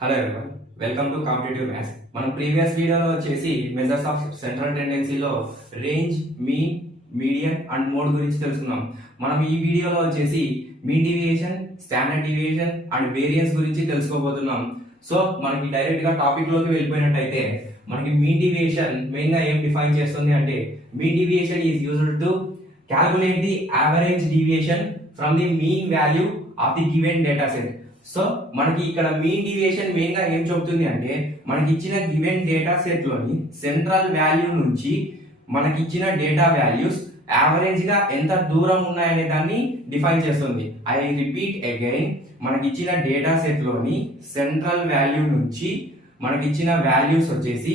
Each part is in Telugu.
Hello everyone, welcome to competitive maths. మనం ప్రీవియస్ వీడియోలో వచ్చేసి మెజర్స్ ఆఫ్ సెంట్రల్ టెండెన్సీలో range, mean, median and mode గురించి తెలుసుకున్నాం. మనం ఈ వీడియోలో వచ్చేసి mean deviation, standard deviation and variance గురించి తెలుసుకోబోతున్నాం. సో మనకి డైరెక్ట్ గా టాపిక్ లోకి వెళ్ళిపోయినట్టయితే మనకి మీన్ డీవియేషన్ మెయిన్ గా ఏం డిఫైన్ చేస్తుంది అంటే mean deviation is used to calculate the average deviation from the mean value of the given data set. So మనకి ఇక్కడ మీన్ డీవియేషన్ మెయిన్ గా ఏం చెబుతుంది అంటే మనకి ఇచ్చిన గివెన్ డేటా సెట్ లోని సెంట్రల్ వాల్యూ నుంచి మనకి ఇచ్చిన డేటా వాల్యూస్ యావరేజ్ గా ఎంత దూరం ఉన్నాయనే దాన్ని డిఫైన్ చేస్తుంది. ఐ రిపీట్ అగైన్, మనకి ఇచ్చిన డేటా సెట్ లోని సెంట్రల్ వాల్యూ నుంచి మనకి ఇచ్చిన వాల్యూస్ వచ్చేసి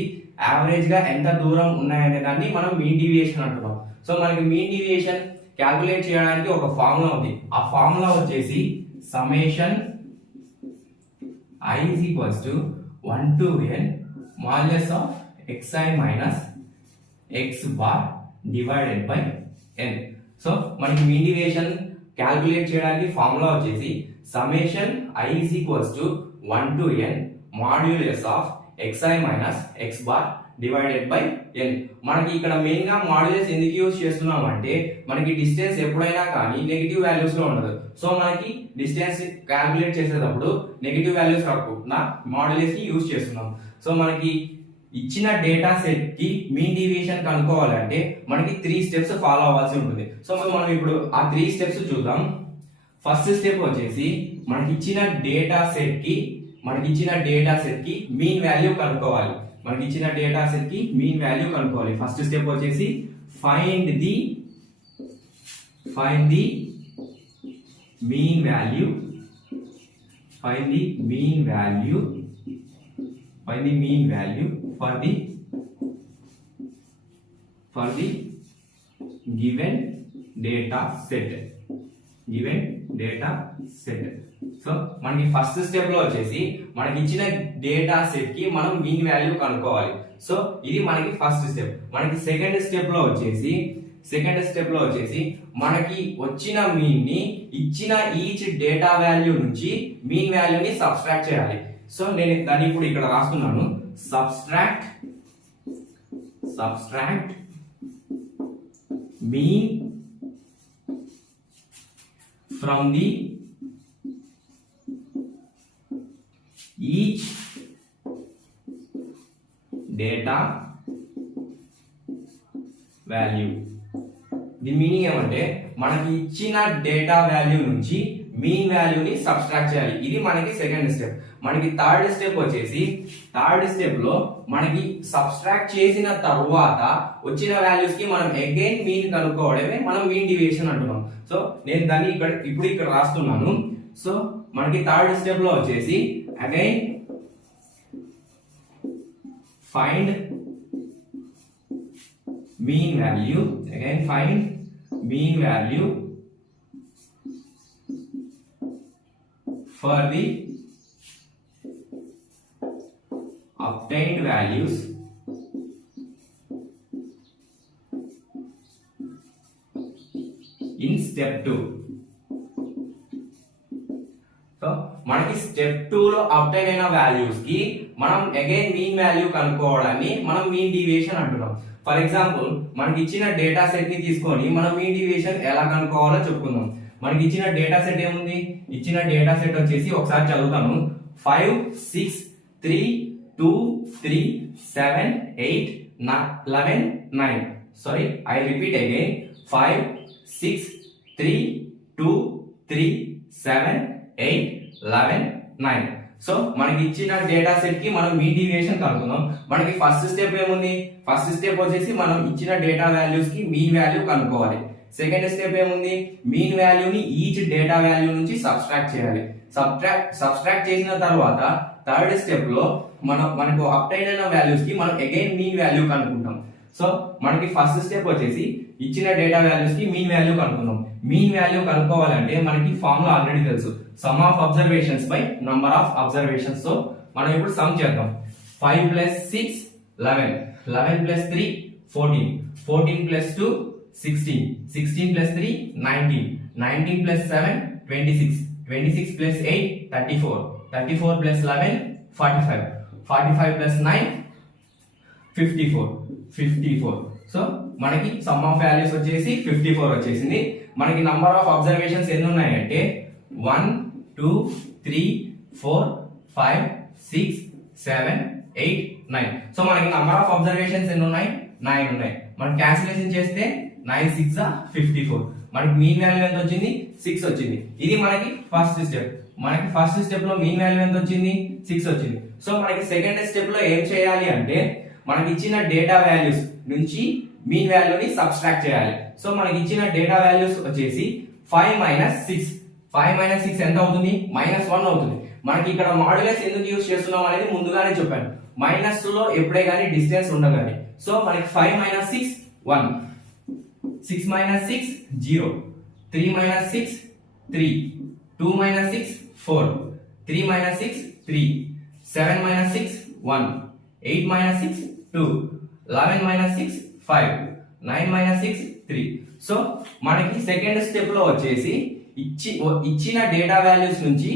యావరేజ్ గా ఎంత దూరం ఉన్నాయనే దాన్ని మనం మీన్ డీవియేషన్ అంటున్నాం. సో మనకి మీన్ డీవియేషన్ క్యాల్కులేట్ చేయడానికి ఒక ఫార్ములా ఉంది. ఆ ఫార్ములా వచ్చేసి summation I is equals to 1 to n modulus of xi minus x bar divided by n. So మనకి మీన్ డీవియేషన్ క్యాల్కులేట్ చేయడానికి ఫార్ములా వచ్చేసి summation I is equals to 1 to n modulus of xi minus x bar divided by n. మనకి ఇక్కడ మెయిన్ గా మాడ్యులస్ ఎందుకు యూజ్ చేస్తున్నాం అంటే మనకి డిస్టెన్స్ ఎప్పుడైనా కానీ నెగిటివ్ వాల్యూస్ లో ఉండదు. సో మనకి డిస్టెన్స్ క్యాల్కులేట్ చేసేటప్పుడు నెగిటివ్ వాల్యూస్ రాకుండా మాడ్యులస్ ని యూజ్ చేస్తున్నాం. సో మనకి ఇచ్చిన డేటా సెట్ కి మీన్ డీవియేషన్ కనుక్కోవాలంటే మనకి 3 స్టెప్స్ ఫాలో అవ్వాల్సి ఉంటుంది. సో మనం ఇప్పుడు ఆ 3 స్టెప్స్ చూద్దాం. ఫస్ట్ స్టెప్ వచ్చేసి మనకి ఇచ్చిన డేటా సెట్ కి మీన్ వాల్యూ కనుక్కోవాలి. మనకి ఇచ్చిన డేటా సెట్ కి మీన్ వాల్యూ కనుక్కోవాలి. ఫస్ట్ స్టెప్ వచ్చేసి find the mean value for the given data set. So మనకి ఫస్ట్ స్టెప్ లో వచ్చేసి మనకి ఇచ్చిన డేటా సెట్ కి మనం మీన్ వాల్యూ కనుక్కోవాలి. సో ఇది మనకి ఫస్ట్ స్టెప్. మనకి సెకండ్ స్టెప్ లో వచ్చేసి మనకి వచ్చిన మీన్ ని ఇచ్చిన ఈచ్ డేటా వాల్యూ నుంచి మీన్ వాల్యూని సబ్ట్రాక్ట్ చేయాలి. సో నేను దాన్ని ఇప్పుడు ఇక్కడ రాస్తున్నాను. Subtract mean from the each data value. దీని మీనింగ్ ఏమంటే మనకి ఇచ్చిన డేటా వాల్యూ నుంచి మీన్ వాల్యూని సబ్ట్రాక్ట్ చేయాలి. ఇది మనకి సెకండ్ స్టెప్. మనకి థర్డ్ స్టెప్ వచ్చేసి థర్డ్ స్టెప్ లో మనకి సబ్ట్రాక్ట్ చేసిన తర్వాత వచ్చిన వాల్యూస్ కి మనం అగైన్ మీన్ కనుక్కోవడమే మనం మీన్ డీవియేషన్ అంటున్నాం. సో నేను దాన్ని ఇక్కడ రాస్తున్నాను. సో మనకి థర్డ్ స్టెప్ లో వచ్చేసి again find mean value for the obtained values in step 2. So మనకి స్టెప్ 2 లో అబ్టైన్ అయిన వాల్యూస్ కి మనం అగైన్ మీన్ వాల్యూ కనుక్కోవడాన్ని మనం మీన్ డీవియేషన్ అంటున్నాం. ఫర్ ఎగ్జాంపుల్ మనకి ఇచ్చిన డేటా సెట్ ని తీసుకొని మనం మీన్ డీవియేషన్ ఎలా కనుక్కోవాలో చెప్పుకుందాం. మనకి ఇచ్చిన డేటా సెట్ ఏముంది? ఇచ్చిన డేటా సెట్ వచ్చేసి ఒకసారి చదువుతాను. 5 6 3 2 3 7 8 11 9. Sorry, I repeat again. 5 6 3 2 3 7 8 11 9. So మనకి ఇచ్చిన డేటా సెట్ కి మనం మీన్ డీవియేషన్ కనుక్కుందాం. మనకి ఫస్ట్ స్టెప్ ఏముంది? ఫస్ట్ స్టెప్ వచ్చేసి మనం ఇచ్చిన డేటా వాల్యూస్ కి మీన్ వాల్యూ కనుక్కోవాలి. సెకండ్ స్టెప్ ఏముంది? మీన్ వాల్యూని ఈచ్ డేటా వాల్యూ నుంచి సబ్ట్రాక్ట్ చేయాలి. సబ్ట్రాక్ట్ చేసిన తర్వాత థర్డ్ స్టెప్ లో మనకు అబ్టైన్ అయిన వాల్యూస్ కి మనం అగైన్ మీన్ వాల్యూ కనుక్కుంటాం. సో మనకి ఫస్ట్ స్టెప్ వచ్చేసి ఇచ్చిన డేటా వాల్యూస్ కి మీన్ వాల్యూ కనుక్కుందాం. మీన్ వాల్యూ కనుక్కోవాలంటే మనకి ఫార్ములా ఆల్రెడీ తెలుసు. Some of observations by number of observations. So మనం ఇప్పుడు సమ్ చేద్దాం. 5 + 6 11, 11 + 3 14, 14 + 2 16, 16 + 3 19, 19 + 7 26, 26 + 8 34, 34 + 11 45. 45 plus 9 54. సో మనకి సమ్ ఆఫ్ వాల్యూస్ వచ్చేసి 54 వచ్చేసింది. మనకి నంబర్ ఆఫ్ అబ్జర్వేషన్స్ ఎన్ని ఉన్నాయంటే 1 2 3 4 5 6 7 8 9. సో మనకి నంబర్ ఆఫ్ అబ్జర్వేషన్స్ ఎన్ని ఉన్నాయి 9 ఉన్నాయి. మనం క్యాన్సిలేషన్ చేస్తే 9 6 54. మనకి మీన్ వాల్యూ ఎంత వచ్చింది 6 వచ్చింది. ఇది మనకి ఫస్ట్ స్టెప్. మనకి ఫస్ట్ స్టెప్ లో మీన్ వాల్యూ ఎంత వచ్చింది 6 వచ్చింది. సో మనకి సెకండ్ స్టెప్ లో ఏం చేయాలి అంటే మనకి ఇచ్చిన డేటా వాల్యూస్ నుంచి మీన్ వాల్యూని సబ్ట్రాక్ట్ చేయాలి. సో మనకి ఇచ్చిన డేటా వాల్యూస్ వచ్చేసి 5 - 6 ఎంత అవుతుంది -1 అవుతుంది. మనకి ఇక్కడ మాడ్యులస్ ఎందుకు యూస్ చేస్తున్నాం అనేది ముందుగానే చెప్పాను. మైనస్ లో ఎప్పుడే గానీ డిస్టెన్స్ ఉండగాని. సో మనకి 5 - 6 1, 6 - 6 0, 3 - 6 3, 2 - 6 4, 3 - 6 3, 7 - 6 1, 8 - 6 2, 11 - 6 5, 9 - 6 3. సో మనకి సెకండ్ స్టెప్ లో వచ్చేసి ఇచ్చిన డేటా వాల్యూస్ నుంచి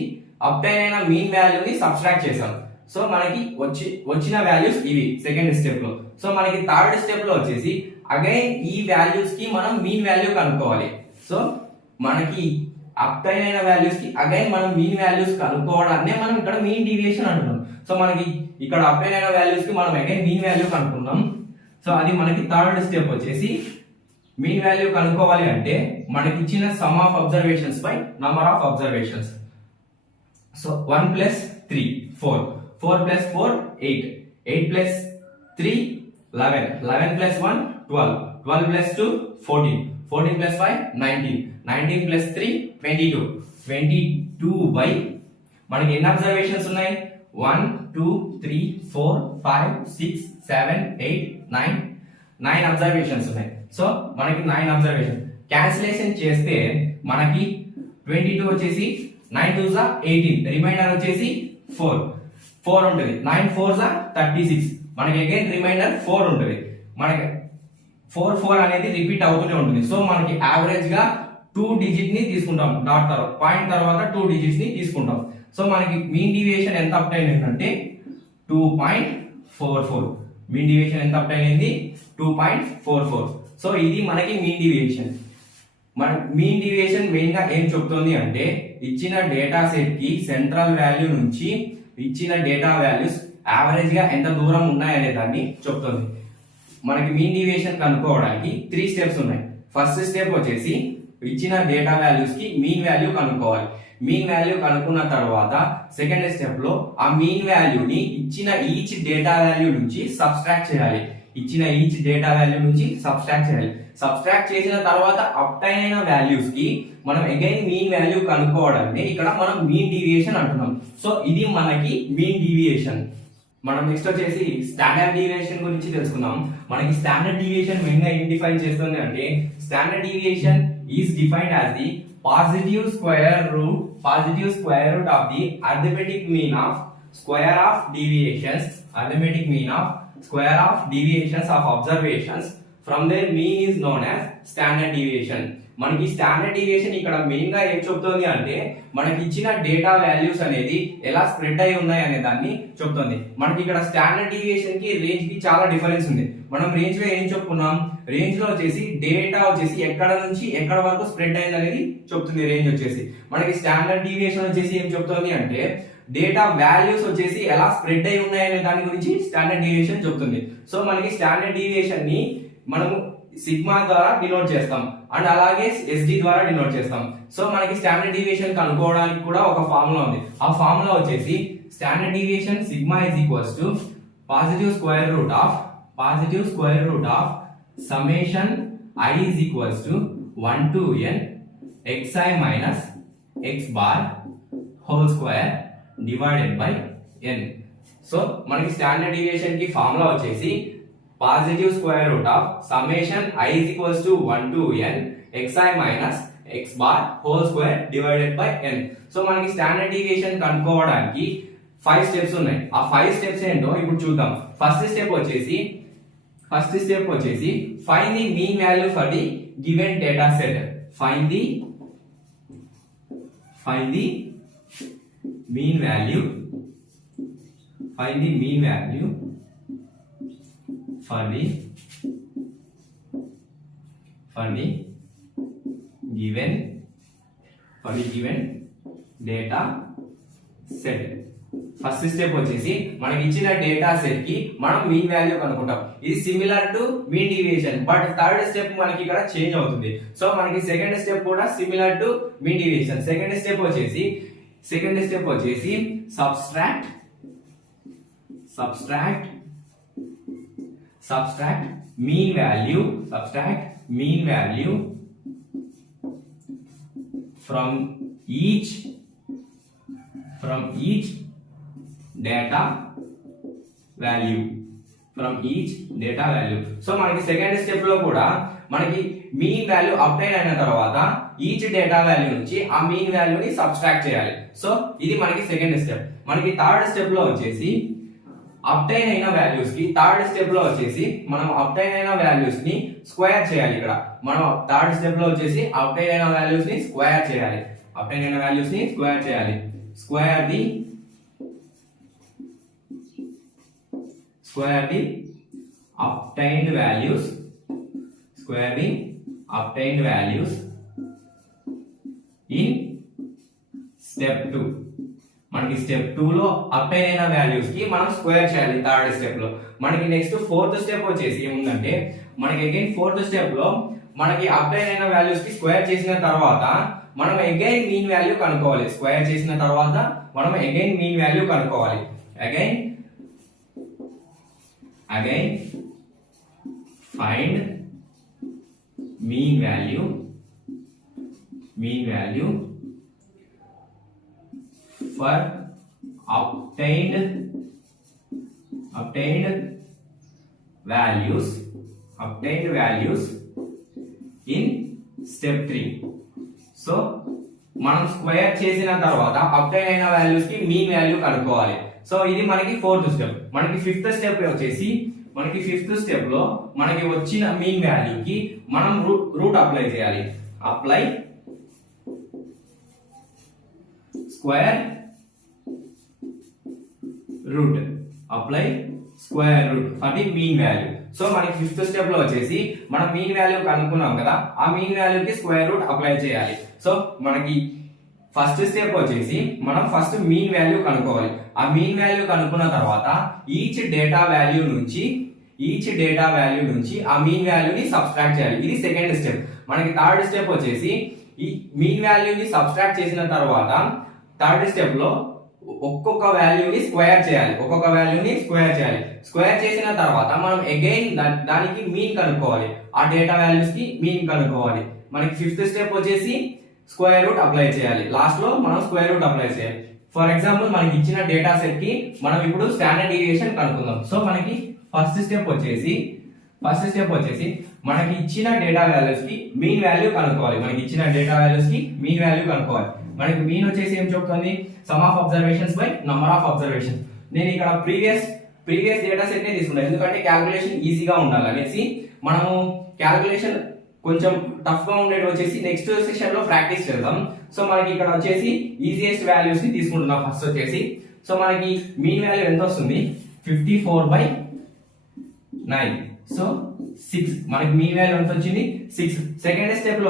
అబ్టైన్ అయిన మీన్ వాల్యూని సబ్ట్రాక్ట్ చేసాం. సో మనకి వచ్చిన వాల్యూస్ ఇవి సెకండ్ స్టెప్ లో. సో మనకి థర్డ్ స్టెప్ లో వచ్చేసి అగైన్ ఈ వాల్యూస్ కి మనం మీన్ వాల్యూ కనుక్కోవాలి. సో మనకి అబ్టైన్ అయిన వాల్యూస్ కి అగైన్ మనం మీన్ వాల్యూస్ కనుక్కోవడాన్ని మనం ఇక్కడ మీన్ డీవియేషన్ అంటున్నాం. సో మనకి ఇక్కడ అబ్టైన్ అయిన వాల్యూస్ కి మనం అగైన్ మీన్ వాల్యూ కనుక్కున్నాం. సో అది మనకి థర్డ్ స్టెప్ వచ్చేసి మీన్ వాల్యూ కనుక్కోవాలి అంటే మనకి ఇచ్చిన some of observations by number of observations. So 1 + 3 4, 4 + 4 8, 8 + 3 11, 11 + 1 12, 12 + 2 14, 14 + 5 19, 19 + 3 22, 22 by మనకి ఎన్ని అబ్జర్వేషన్స్ ఉన్నాయి 1 2 3 4 5 6 7 8 9 అబ్జర్వేషన్స్ ఉన్నాయి. సో మనకి 9 అబ్జర్వేషన్ క్యాన్సిలేషన్ చేస్తే మనకి 22 వచ్చేసి 9 2s 18, రిమైండర్ వచ్చేసి 4 ఉంటుంది. 9 4s 36, మనకి అగైన్ రిమైండర్ 4 ఉంటుంది. మనకి 4 అనేది రిపీట్ అవుతూనే ఉంటుంది. సో మనకి యావరేజ్ గా 2 డిజిట్ ని తీసుకుంటాం. డాట్ తర్వాత పాయింట్ తర్వాత 2 డిజిట్స్ ని తీసుకుంటాం. సో మనకి మీన్ డీవియేషన్ ఎంత అప్టైన్ అయిందంటే 2.44. మీన్ డీవియేషన్ ఎంత అప్టైన్ అయింది 2.44. సో ఇది మనకి మీన్ డీవియేషన్. మన మీన్ డీవియేషన్ మెయిన్ గా ఏం చెప్తుంది అంటే ఇచ్చిన డేటా సెట్ కి సెంట్రల్ వాల్యూ నుంచి ఇచ్చిన డేటా వాల్యూస్ యావరేజ్ గా ఎంత దూరం ఉన్నాయనే దాన్ని చెప్తుంది. మనకి మీన్ డీవియేషన్ కనుక్కోవడానికి 3 స్టెప్స్ ఉన్నాయి. ఫస్ట్ స్టెప్ వచ్చేసి ఇచ్చిన డేటా వాల్యూస్ కి మీన్ వాల్యూ కనుక్కోవాలి. మీన్ వాల్యూ కనుక్కున్న తర్వాత సెకండ్ స్టెప్ లో ఆ మీన్ వాల్యూని ఇచ్చిన ఈచ్ డేటా వాల్యూ నుంచి సబ్ట్రాక్ట్ చేయాలి. సబ్ట్రాక్ట్ చేసిన తర్వాత అబ్టైన్ అయిన వాల్యూస్ కి మనం అగైన్ మీన్ వాల్యూ కనుక్కోవడాన్ని ఇక్కడ మనం మీన్ డీవియేషన్ అంటున్నాం. సో ఇది మనకి మీన్ డీవియేషన్. మనం నెక్స్ట్ వచ్చేసి స్టాండర్డ్ డీవియేషన్ గురించి తెలుసుకుందాం. మనకి స్టాండర్డ్ డీవియేషన్ మెయిన్ గా ఏం డిఫైన్ చేస్తుంది అంటే standard deviation is defined as the positive square root of the arithmetic mean of square of deviations of observations from their mean is known as standard deviation. మనకి స్టాండర్డ్ డీవియేషన్ ఇక్కడ మెయిన్ గా ఏం చెప్తుంది అంటే మనకి ఇచ్చిన డేటా వాల్యూస్ అనేది ఎలా స్ప్రెడ్ అయి ఉన్నాయి అనే దాన్ని చెప్తుంది. మనకి ఇక్కడ స్టాండర్డ్ డీవియేషన్ కి రేంజ్ కి చాలా డిఫరెన్స్ ఉంది. మనం రేంజ్ లో ఏం చెప్పుకున్నాం, రేంజ్ లో వచ్చేసి డేటా వచ్చేసి ఎక్కడ నుంచి ఎక్కడ వరకు స్ప్రెడ్ అయింది అనేది చెప్తుంది రేంజ్ వచ్చేసి. మనకి స్టాండర్డ్ డీవియేషన్ వచ్చేసి ఏం చెప్తుంది అంటే డేటా వాల్యూస్ వచ్చేసి ఎలా స్ప్రెడ్ అయి ఉన్నాయనే దాని గురించి స్టాండర్డ్ డీవియేషన్ చెప్తుంది. సో మనకి స్టాండర్డ్ డీవియేషన్ ని మనము సిగ్మా ద్వారా డినోట్ చేస్తాం అండ్ అలాగే ఎస్డి ద్వారా డినోట్ చేస్తాం. సో మనకి స్టాండర్డ్ డీవియేషన్ కనుక్కోవడానికి కూడా ఒక ఫార్ములా ఉంది. ఆ ఫార్ములా వచ్చేసి standard deviation sigma is equals to positive square root of summation I is equals to 1 to n xi minus x bar whole square divided by n. So మనకి స్టాండర్డ్ డీవియేషన్ కి ఫార్ములా వచ్చేసి positive square root of summation I is equals to 1 to n xi minus x bar whole square divided by n. So మనకి స్టాండర్డ్ డీవియేషన్ కనుక్కోవడానికి 5 స్టెప్స్ ఉన్నాయి. ఆ 5 స్టెప్స్ ఏంటో ఇప్పుడు చూద్దాం. ఫస్ట్ స్టెప్ వచ్చేసి find the mean value for the given data set. Find the mean value find the mean value for the given data set. First step వచ్చేసి మనకి ఇచ్చిన డేటా సెట్ కి మనం మీన్ వాల్యూ కనుక్కుంటాం. ఇది similar to mean deviation, but third step మనకి ఇక్కడ చేంజ్ అవుతుంది. సో మనకి సెకండ్ స్టెప్ కూడా similar to mean deviation. Second step వచ్చేసి subtract mean value from each data value. So మనకి సెకండ్ స్టెప్ లో కూడా మనకి మీన్ వాల్యూ అప్డేట్ అయిన తర్వాత ఈచ్ డేటా వాల్యూ నుంచి ఆ మీన్ వాల్యూని సబ్ట్రాక్ట్ చేయాలి. సో ఇది మనకి సెకండ్ స్టెప్. మనకి థర్డ్ స్టెప్ లో వచ్చేసి అప్డేట్ అయిన వాల్యూస్ కి మనం అప్డేట్ అయిన వాల్యూస్ ని స్క్వేర్ చేయాలి. ఇక్కడ మనం థర్డ్ స్టెప్ లో వచ్చేసి అప్డేట్ అయిన వాల్యూస్ ని స్క్వేర్ చేయాలి. Square the obtained values in step 2. మనకి స్టెప్ 2 లో అప్టైన్ అయిన వాల్యూస్ కి మనం స్క్వేర్ చేయాలి థర్డ్ స్టెప్ లో. మనకి నెక్స్ట్ ఫోర్త్ స్టెప్ వచ్చేసి ఏముందంటే మనకి అగైన్ ఫోర్త్ స్టెప్ లో మనకి అప్టైన్ అయిన వాల్యూస్ కి స్క్వేర్ చేసిన తర్వాత మనం అగైన్ మీన్ వాల్యూ కనుక్కోవాలి. Again find mean value for obtained values in step 3. So మనం స్క్వేర్ చేసిన తర్వాత అప్డేట్ అయిన వాల్యూస్ కి మీన్ వాల్యూ కనుక్కోవాలి. సో ఇది మనకి ఫోర్త్ స్టెప్. మనకి ఫిఫ్త్ స్టెప్ వచ్చేసి ఫిఫ్త్ స్టెప్ లో మనకి వచ్చిన మీన్ వాల్యూ కి మనం రూట్ అప్లై చేయాలి. Apply square root for the mean value. So మనకి ఫిఫ్త్ స్టెప్ లో వచ్చేసి మనం మీన్ వాల్యూ కనుక్కున్నాం కదా, ఆ మీన్ వాల్యూ కి స్క్వేర్ రూట్ అప్లై చేయాలి. సో మనకి ఫస్ట్ స్టెప్ వచ్చేసి మనం ఫస్ట్ మీన్ వాల్యూ కనుక్కోవాలి. ఆ మీన్ వాల్యూ కనుక్కున్న తర్వాత ఈచ్ డేటా వాల్యూ నుంచి ఆ మీన్ వాల్యూని సబ్ట్రాక్ట్ చేయాలి. ఇది సెకండ్ స్టెప్. మనకి థర్డ్ స్టెప్ వచ్చేసి ఈ మీన్ వాల్యూని సబ్ట్రాక్ట్ చేసిన తర్వాత థర్డ్ స్టెప్ లో ఒక్కొక్క వాల్యూని స్క్వేర్ చేయాలి. స్క్వేర్ చేసిన తర్వాత మనం అగైన్ దానికి మీన్ కనుక్కోవాలి. ఆ డేటా వాల్యూస్ కి మీన్ కనుక్కోవాలి. మనకి ఫిఫ్త్ స్టెప్ వచ్చేసి స్క్వేర్ రూట్ అప్లై చేయాలి. లాస్ట్ లో మనం స్క్వేర్ రూట్ అప్లై చేయాలి. ఫర్ ఎగ్జాంపుల్ మనకి ఇచ్చిన డేటా సెట్ కి మనం ఇప్పుడు స్టాండర్డ్ డీవియేషన్ కనుక్కుందాం. సో మనకి ఫస్ట్ స్టెప్ వచ్చేసి మనకి ఇచ్చిన డేటా వాల్యూస్ కి మీన్ వాల్యూ కనుక్కోవాలి. మనకి మీన్ వచ్చేసి ఏం చెప్తుంది? Some of observations by number of observations. నేను ఇక్కడ ప్రీవియస్ డేటా సెట్ నే తీసుకుంటాను, ఎందుకంటే క్యాలిక్యులేషన్ ఈజీగా ఉండాలి అనేసి. మనము క్యాలిక్యులేషన్ కొంచెం టఫ్ గా ఉండేది వచ్చేసి నెక్స్ట్ సెషన్ లో ప్రాక్టీస్ చేద్దాం. సో మనకి ఇక్కడ వచ్చేసి ఈజియెస్ట్ వాల్యూస్ ని తీసుకుంటున్నాం ఫస్ట్ వచ్చేసి. సో మనకి మీన్ వాల్యూ ఎంత వస్తుంది? 54/9. సో 6 మనకి మీన్ వాల్యూ ఎంత వచ్చింది? 6. సెకండ్ స్టెప్ లో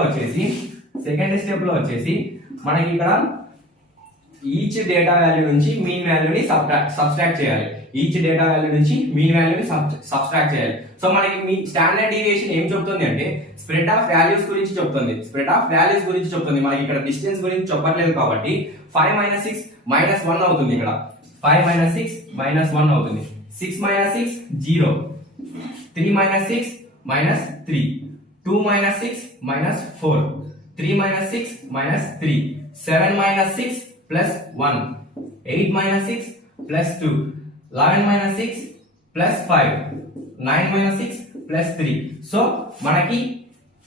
వచ్చేసి మనకి ఇక్కడ ఈచ్ డేటా వాల్యూ నుంచి మీన్ వాల్యూని సబ్ట్రాక్ట్ చేయాలి. సో మనకి మీ స్టాండర్డ్ డీవియేషన్ ఏం చెప్తుంది అంటే స్ప్రెడ్ ఆఫ్ వాల్యూస్ గురించి చెప్తుంది. మనకి ఇక్కడ డిస్టెన్స్ గురించి చెప్పట్లేదు కాబట్టి 5 - 6 - 1 అవుతుంది. ఇక్కడ 5 - 6 - 1 అవుతుంది. 6 - 6 0, 3 - 6 - 3, 2 - 6 - 4, 3 - 6 - 3, 7 - 6 + 1, 8 - 6 + 2, 11 - 6 + 5, 9 - 6 + 3. సో మనకి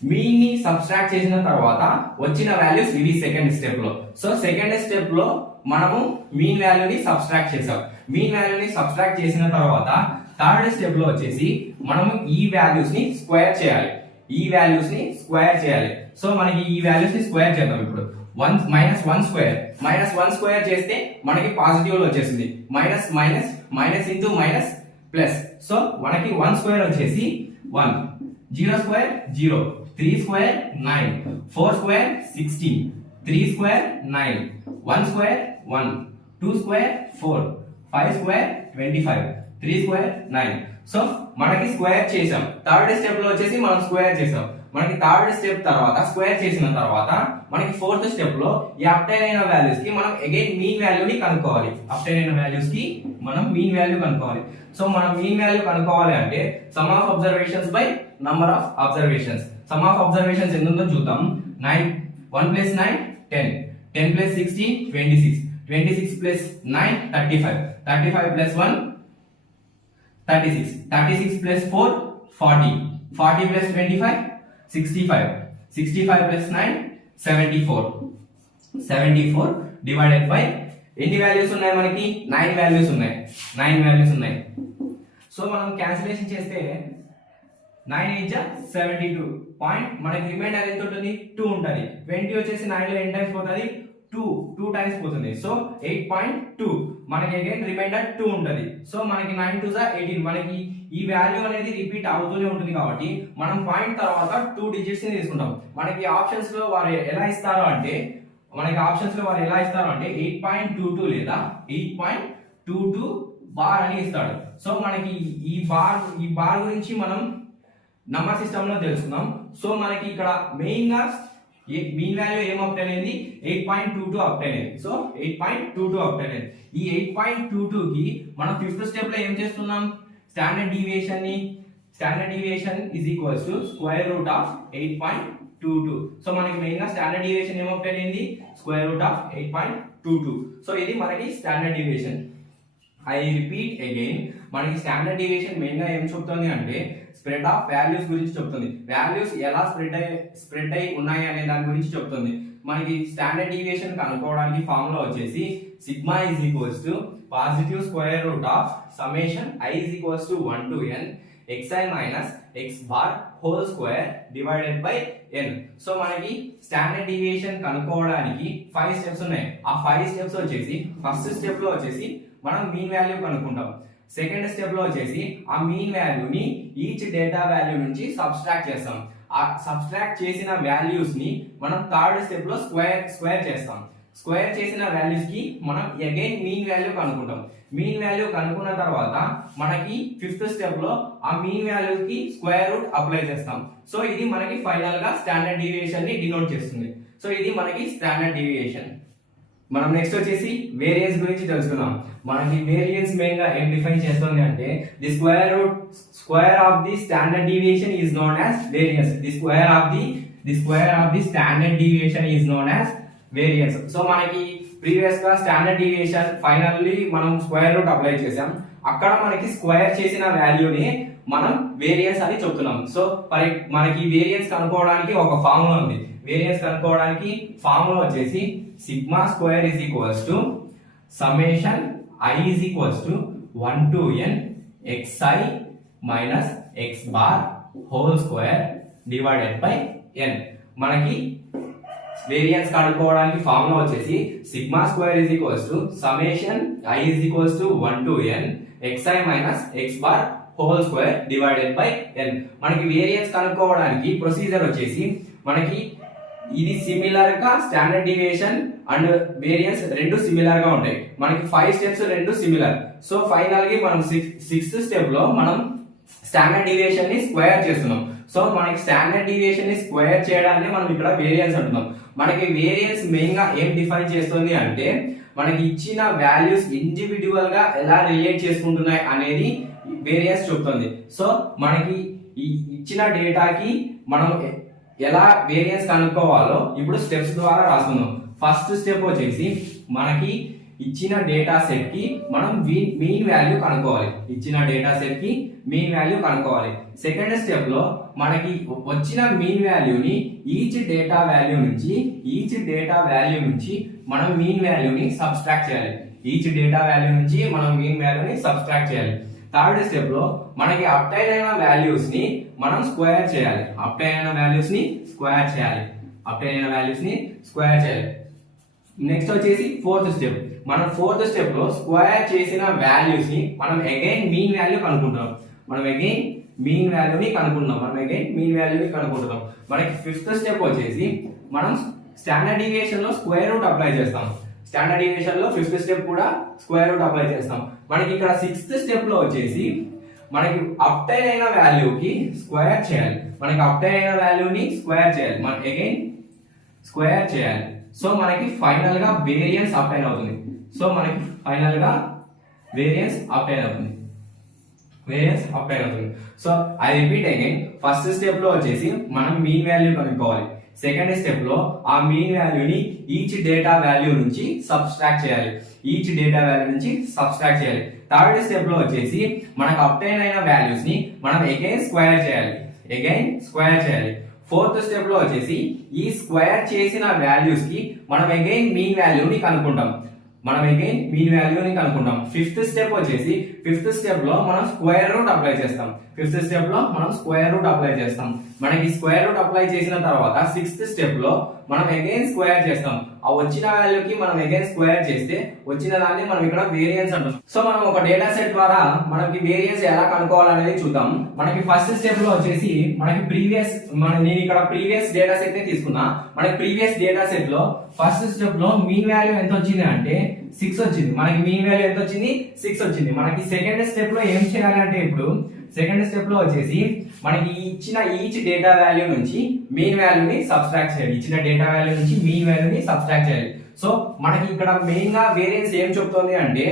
మీన్ ని సబ్ట్రాక్ట్ చేసిన తర్వాత వచ్చిన వాల్యూస్ ఇవి సెకండ్ స్టెప్ లో. సో సెకండ్ స్టెప్ లో మనము మీన్ వాల్యూని సబ్ట్రాక్ట్ చేసిన తర్వాత థర్డ్ స్టెప్ లో వచ్చేసి మనము ఈ వాల్యూస్ ని స్క్వేర్ చేయాలి. సో మనకి ఈ వాల్యూస్ ని స్క్వేర్ చేద్దాం. ఇప్పుడు 1 స్క్వేర్ చేస్తే మనకి పాజిటివ్ లో వచ్చేసింది. Minus into minus plus. So మనకి 1 స్క్వేర్ వచ్చేసి 1, 0 square 0, 3 square 9, 4 square 16, 3 square 9, 1 square 1, 2 square 4, 5 square 25, 3 square 9. So మనకి స్క్వేర్ చేసాం. థర్డ్ స్టెప్ లో వచ్చేసి మనం స్క్వేర్ చేసాం. మనకి థర్డ్ స్టెప్ తర్వాత స్క్వేర్ చేసిన తర్వాత మనకి ఫోర్త్ స్టెప్ లో ఈ అప్టైన్ అయిన వాల్యూస్ కి మనం అగైన్ మీన్ వాల్యూని కనుక్కోవాలి. అప్టైన్ అయిన వాల్యూస్ కి మనం మీన్ వాల్యూ కనుక్కోవాలి. సో మనం మీన్ వాల్యూ కనుక్కోవాలి అంటే some of observations by number of observations. Some of observations ఎంత ఉందో చూద్దాం. 1 + 9 10, 10 + 16 26, 26 + 9 35, 35 + 1 36, 36 + 4 40, 40 + 25 65, 65 + 9 74, 74 డివైడెడ్ బై ఎన్ని వాల్యూస్ ఉన్నాయి మనకి 9 వాల్యూస్ ఉన్నాయి. 9 వాల్యూస్ ఉన్నాయి. సో మనం క్యాన్సిలేషన్ చేస్తే 9 × 72 పాయింట్ మనకి రిమైండర్ ఎంత ఉంటుంది 2 ఉంటుంది. 20 వచ్చేసి 9 లో ఎన్ని టైమ్స్ పోతుంది 2 టైమ్స్ పోతుంది. సో 8.2 మనకి అగైన్ రిమైండర్ 2 ఉంటుంది. సో మనకి 9 × 2 = 18. మనకి ఈ వాల్యూ అనేది రిపీట్ అవుతూనే ఉంటుంది కాబట్టి మనం పాయింట్ తర్వాత 2 డిజిట్స్ ని తీసుకుంటాం. మనకి ఆప్షన్స్ లో వారు ఎలా ఇస్తారో అంటే 8.22 లేదా 8.22 బార్ అని ఇస్తాడు. సో మనకి ఈ బార్ గురించి మనం నంబర్ సిస్టమ్ లో తెలుసుకుందాం. సో మనకి ఇక్కడ మెయిన్ గా మీన్ వాల్యూ ఏం అప్టైన్ అయింది 8.22 అప్టైన్ అయింది. సో 8.22 అప్టైన్ అయింది. ఈ 8.22 కి మనం ఫిఫ్త్ స్టెప్ లో ఏం చేస్తున్నాం standard deviation is equals to square root of 8.22. So మనకి మెయిన్ గా స్టాండర్డ్ డీవియేషన్ ఏం అప్టైన్ అయింది square root of 8.22. సో ఇది మనకి standard deviation. I repeat again మనకి స్టాండర్డ్ డీవియేషన్ మెయిన్ గా ఏం చెప్తుంది అంటే స్ప్రెడ్ ఆఫ్ వాల్యూస్ గురించి చెప్తుంది. వాల్యూస్ ఎలా స్ప్రెడ్ అయి ఉన్నాయి అనే దాని గురించి చెప్తుంది. మనకి స్టాండర్డ్ డీవియేషన్ కనుక్కోవడానికి ఫార్ములా వచ్చేసి sigma is equals to positive square root of summation I is equals to 1 to n xi minus x bar whole square divided by n. So మనకి స్టాండర్డ్ డీవియేషన్ కనుక్కోవడానికి 5 స్టెప్స్ ఉన్నాయి. ఆ 5 స్టెప్స్ వచ్చేసి ఫస్ట్ స్టెప్ లో వచ్చేసి మనం మీన్ వాల్యూ కనుక్కుంటాం. సెకండ్ స్టెప్ లో వచ్చేసి ఆ మీన్ వాల్యూని ఈచ్ డేటా వాల్యూ నుంచి సబ్ట్రాక్ట్ చేస్తాం. ఆ సబ్ట్రాక్ట్ చేసిన వాల్యూస్ ని మనం థర్డ్ స్టెప్ లో స్క్వేర్ చేస్తాం. స్క్వేర్ చేసిన వాల్యూస్ కి మనం అగైన్ మీన్ వాల్యూ కనుక్కుంటాం. మీన్ వాల్యూ కనుక్కున్న తర్వాత మనకి ఫిఫ్త్ స్టెప్ లో ఆ మీన్ వాల్యూ కి స్క్వేర్ రూట్ అప్లై చేస్తాం. సో ఇది మనకి ఫైనల్ గా స్టాండర్డ్ డీవియేషన్ ని డినోట్ చేస్తుంది. సో ఇది మనకి స్టాండర్డ్ డీవియేషన్. మనం నెక్స్ట్ వచ్చేసి వేరియన్స్ గురించి తెలుసుకుందాం. మనకి వేరియన్స్ మెయిన్ గా ఏం డిఫైన్ చేస్తుంది అంటే the square of the standard deviation is known as variance. The square of the standard deviation is known as variance. So మనకి ప్రీవియస్ గా స్టాండర్డ్ డీవియేషన్ ఫైనల్లీ మనం స్క్వేర్ రూట్ అప్లై చేసాం. అక్కడ మనకి స్క్వేర్ చేసిన వాల్యూని మనం వేరియన్స్ అని చెప్తున్నాం. సో మనకి వేరియన్స్ కనుక్కోవడానికి ఒక ఫార్ములా ఉంది. వేరియన్స్ కనుక్కోవడానికి ఫార్ములా వచ్చేసి sigma square is equals to summation I is equals to 1 to n xi minus x bar whole square divided by n. మనకి వేరియన్స్ కనుక్కోవడానికి ఫార్ములా వచ్చేసి sigma square is equals to summation I is equals to 1 to n xi minus x bar whole square divided by n. మనకి వేరియన్స్ కనుక్కోవడానికి ప్రొసీజర్ వచ్చేసి మనకి ఇది సిమిలర్ గా స్టాండర్డ్ డీవియేషన్ అండ్ వేరియన్స్ రెండు సిమిలర్ గా ఉంటాయి. మనకి 5 స్టెప్స్ రెండు సిమిలర్. సో ఫైనల్ గా మనం సిక్స్త్ స్టెప్ లో మనం స్టాండర్డ్ డీవియేషన్ ని స్క్వేర్ చేస్తున్నాం. సో మనకి స్టాండర్డ్ డీవియేషన్ ని స్క్వేర్ చేయడాన్ని మనం ఇక్కడ వేరియన్స్ అంటున్నాం. మనకి వేరియన్స్ మెయిన్ గా ఏం డిఫైన్ చేస్తుంది అంటే మనకి ఇచ్చిన వాల్యూస్ ఇండివిడ్యువల్ గా ఎలా రిలేట్ చేసుకుంటున్నాయి అనేది వేరియన్స్ చెప్తుంది. సో మనకి ఈ ఇచ్చిన డేటాకి మనం ఎలా వేరియన్స్ కనుక్కోవాలో ఇప్పుడు స్టెప్స్ ద్వారా రాసుకుందాం. ఫస్ట్ స్టెప్ వచ్చేసి మనకి ఇచ్చిన డేటా సెట్ కి మనం మీన్ వాల్యూ కనుక్కోవాలి. సెకండ్ స్టెప్ లో మనకి వచ్చిన మీన్ వాల్యూని ఈచ్ డేటా వాల్యూ నుంచి మనం మీన్ వాల్యూని సబ్ట్రాక్ట్ చేయాలి. థర్డ్ స్టెప్ లో మనకి అప్టైన్ అయిన వాల్యూస్ ని మనం స్క్వేర్ చేయాలి. నెక్స్ట్ వచ్చేసి ఫోర్త్ స్టెప్. మనం ఫోర్త్ స్టెప్ లో స్క్వేర్ చేసిన వాల్యూస్ ని మనం అగైన్ మీన్ వాల్యూ కనుక్కుంటాం. మీన్ వాల్యూని కనుక్కుంటున్నాం. మనకి ఫిఫ్త్ స్టెప్ వచ్చేసి మనం స్టాండర్డ్ డీవియేషన్ లో స్క్వేర్ రూట్ అప్లై చేస్తాం. స్టాండర్డ్ డీవియేషన్ లో ఫిఫ్త్ స్టెప్ కూడా స్క్వేర్ రూట్ అప్లై చేస్తాం. మనకి ఇక్కడ సిక్స్త్ స్టెప్ లో వచ్చేసి మనకి అప్టైన్ అయిన వాల్యూకి స్క్వేర్ చేయాలి. మన అగైన్ స్క్వేర్ చేయాలి. సో మనకి ఫైనల్ గా వేరియన్స్ అప్టైన్ అవుతుంది. So I repeat again. First step లో వచ్చేసి మనం మీన్ వాల్యూ కనుక్కోవాలి. సెకండ్ స్టెప్ లో ఆ మీన్ వాల్యూని ఈచ్ డేటా వాల్యూ నుంచి సబ్స్ట్రాక్ట్ చేయాలి. థర్డ్ స్టెప్ లో వచ్చేసి మనకు అప్టైన్ అయిన వాల్యూస్ ని మనం అగైన్ స్క్వేర్ చేయాలి. ఫోర్త్ స్టెప్ లో వచ్చేసి ఈ స్క్వేర్ చేసిన వాల్యూస్ కి మనం అగైన్ మీన్ వాల్యూని కనుక్కుంటాం. ఫిఫ్త్ స్టెప్ లో మనం స్క్వేర్ రూట్ అప్లై చేస్తాం. మనకి స్క్వేర్ రూట్ అప్లై చేసిన తర్వాత సిక్స్త్ స్టెప్ లో మనం అగైన్ స్క్వేర్ చేస్తాం. ఆ వచ్చిన వాల్యూకి మనం అగైన్ స్క్వేర్ చేస్తే వచ్చిన దాన్ని మనం ఇక్కడ వేరియన్స్ అంటాం. సో మనం ఒక డేటా సెట్ ద్వారా మనకి వేరియన్స్ ఎలా కనుక్కోవాలనేది చూద్దాం. మనకి ఫస్ట్ స్టెప్ లో వచ్చేసి నేను ఇక్కడ ప్రీవియస్ డేటా సెట్ ని తీసుకున్నా. మనకి ప్రీవియస్ డేటా సెట్ లో ఫస్ట్ స్టెప్ లో మీన్ వాల్యూ ఎంత వచ్చింది అంటే 6 వచ్చింది. మనకి మీన్ వాల్యూ ఎంత వచ్చింది? 6 వచ్చింది. మనకి సెకండ్ స్టెప్ లో ఏం చేయాలి అంటే ఇప్పుడు సెకండ్ స్టెప్ లో వచ్చేసి మనకి ఇచ్చిన ఈచ్ డేటా వాల్యూ నుంచి మీన్ వాల్యూని సబ్స్ట్రాక్ట్ చేయాలి. సో మనకి ఇక్కడ మెయిన్ గా వేరియన్స్ ఏం చెప్తుంది అంటే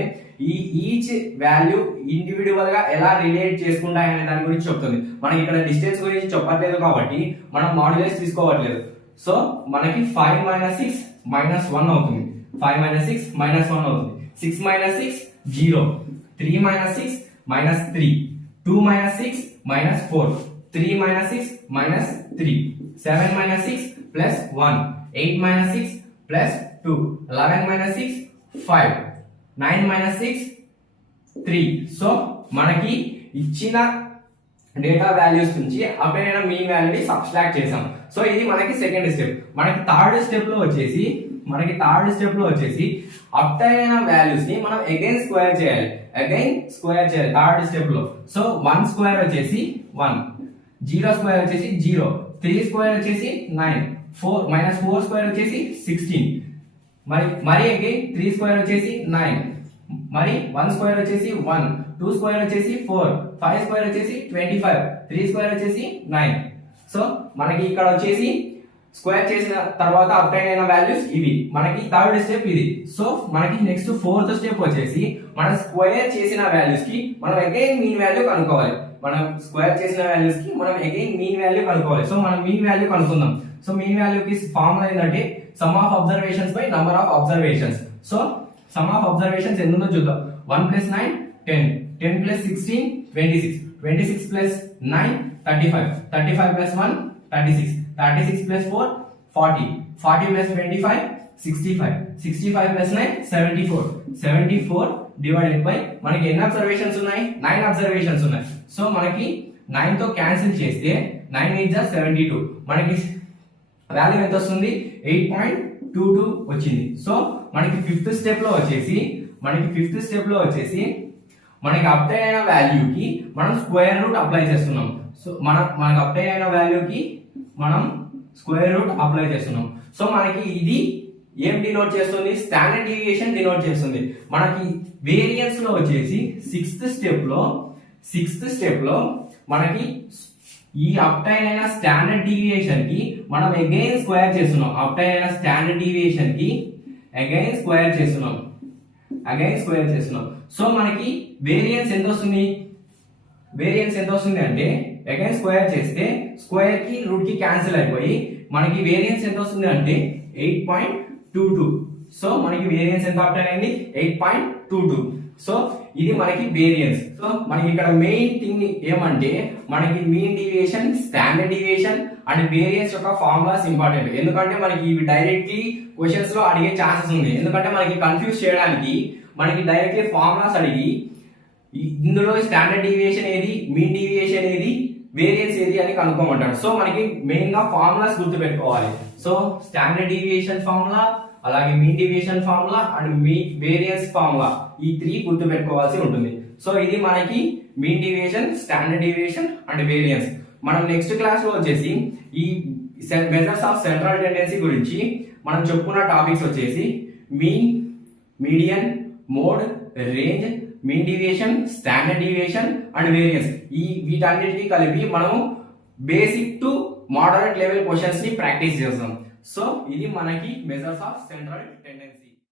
ఈ ఈచ్ వాల్యూ ఇండివిడ్యువల్ గా ఎలా రిలేట్ చేసుకుంటాయి అనే దాని గురించి చెప్తుంది. మనకి ఇక్కడ డిస్టెన్స్ గురించి చెప్పట్లేదు కాబట్టి మనం మాడ్యులస్ తీసుకోవట్లేదు. సో మనకి 5 - 6 - 1 అవుతుంది. 5 - 6 - 1 అవుతుంది. 6 - 6 0, 3 - 6 -3, 2 - 6 -4, 3 - 6 -3, 7 - 6 + 1, 8 - 6 + 2, 11 - 6 5, 9 - 6 3. సో మనకి ఇచ్చిన డేటా వాల్యూస్ నుంచి అప్డేట్ అయిన మీన్ వాల్యూని సబ్స్ట్రాక్ట్ చేసాం. సో ఇది మనకి సెకండ్ స్టెప్. మనకి థర్డ్ స్టెప్ లో వచ్చేసి అప్డేట్ అయిన వాల్యూస్ ని మనం అగైన్ స్క్వేర్ చేయాలి. థర్డ్ స్టెప్ లో. సో 1 స్క్వేర్ వచ్చేసి 1, 0 స్క్వేర్ వచ్చేసి 0, 3 స్క్వేర్ వచ్చేసి 9, 4 స్క్వేర్ వచ్చేసి 16, మరి అగైన్ 3 స్క్వేర్ వచ్చేసి 9, మరి 1 స్క్వేర్ వచ్చేసి 1, 2 స్క్వేర్ వచ్చేసి 4, 5 స్క్వేర్ వచ్చేసి 25, 3 స్క్వేర్ వచ్చేసి 9. సో మనకి ఇక్కడ వచ్చేసి స్క్వేర్ చేసిన తర్వాత అప్డేట్ అయిన వాల్యూస్ ఇవి. మనకి థర్డ్ స్టెప్ ఇది. సో మనకి నెక్స్ట్ ఫోర్త్ స్టెప్ వచ్చేసి మనం స్క్వేర్ చేసిన వాల్యూస్ కి మనం అగైన్ మీన్ వాల్యూ కనుక్కోవాలి. సో మనం మీన్ వాల్యూ కనుక్కుందాం. సో మీన్ వాల్యూకి ఫార్ములా ఏంటంటే some of observations by number of observations. So some of observations ఎంత ఉందో చూద్దాం. 1 + 9 10, 10 + 16 26, 26 + 9 35, 35 + 1 36, 36 + 4 40, 40 + 25 65, 65 + 9 74, 74 డివైడెడ్ బై మనకి ఎన్ని అబ్జర్వేషన్స్ ఉన్నాయి? 9 అబ్జర్వేషన్స్ ఉన్నాయి. సో మనకి 9 తో క్యాన్సిల్ చేస్తే 9 × 72 మనకి వాల్యూ ఎంత వస్తుంది? 8.22 వచ్చింది. సో మనకి ఫిఫ్త్ స్టెప్ లో వచ్చేసి మనకి అప్డేట్ అయిన వాల్యూకి మనం స్క్వేర్ రూట్ అప్లై చేస్తున్నాం. సో మనకి అప్డేట్ అయిన వాల్యూకి మనం స్క్వేర్ రూట్ అప్లై చేస్తున్నాం. సో మనకి ఇది ఏం డినోట్ చేస్తుంది? స్టాండర్డ్ డీవియేషన్ డినోట్ చేస్తుంది. మనకి వేరియన్స్ లో వచ్చేసి సిక్స్త్ స్టెప్ లో మనకి ఈ అప్టైన్ అయిన స్టాండర్డ్ డీవియేషన్ కి మనం అగైన్ స్క్వేర్ చేస్తున్నాం. సో మనకి వేరియన్స్ ఎంత వస్తుంది అంటే అగైన్ స్క్వేర్ చేస్తే స్క్వేర్ కి రూట్ కి క్యాన్సిల్ అయిపోయి మనకి వేరియన్స్ ఎంత వస్తుంది అంటే 8.22. సో మనకి వేరియన్స్ ఎంత అప్టైన్ అయింది? 8.22. సో ఇది మనకి వేరియన్స్. సో మనకి ఇక్కడ మెయిన్ థింగ్ ఏమంటే మనకి mean deviation, standard deviation and variance యొక్క ఫార్ములాస్ ఇంపార్టెంట్. ఎందుకంటే మనకి ఇవి డైరెక్ట్లీ క్వశ్చన్స్ లో అడిగే ఛాన్సెస్ ఉంది. ఎందుకంటే మనకి కన్ఫ్యూజ్ చేయడానికి మనకి డైరెక్ట్లీ ఫార్ములాస్ అడిగి ఇందులో స్టాండర్డ్ డీవియేషన్ ఏది, మీన్ డీవియేషన్ ఏది, వేరియన్స్ ఏది అని కనుక్కోమంటాడు. సో మనకి మెయిన్ గా ఫార్ములాస్ గుర్తుపెట్టుకోవాలి. సో స్టాండర్డ్ డీవియేషన్ ఫార్ములా అలాగే mean deviation formula and me variance formula ఈ 3 గుర్తు పెట్టుకోవాల్సి ఉంటుంది. సో ఇది మనకి mean deviation, standard deviation and variance. మనం నెక్స్ట్ క్లాస్ లో వచ్చేసి ఈ మెజర్స్ ఆఫ్ సెంట్రల్ టెండెన్సీ గురించి మనం చెప్పుకున్న టాపిక్స్ వచ్చేసి mean, median, mode, range, mean deviation, standard deviation and variance ఈ వీటన్నిటికీ కలిపి మనం basic to moderate level questions ని ప్రాక్టీస్ చేస్తాం. సో ఇది మనకి మెజర్స్ ఆఫ్ సెంట్రల్ టెండెన్సీ.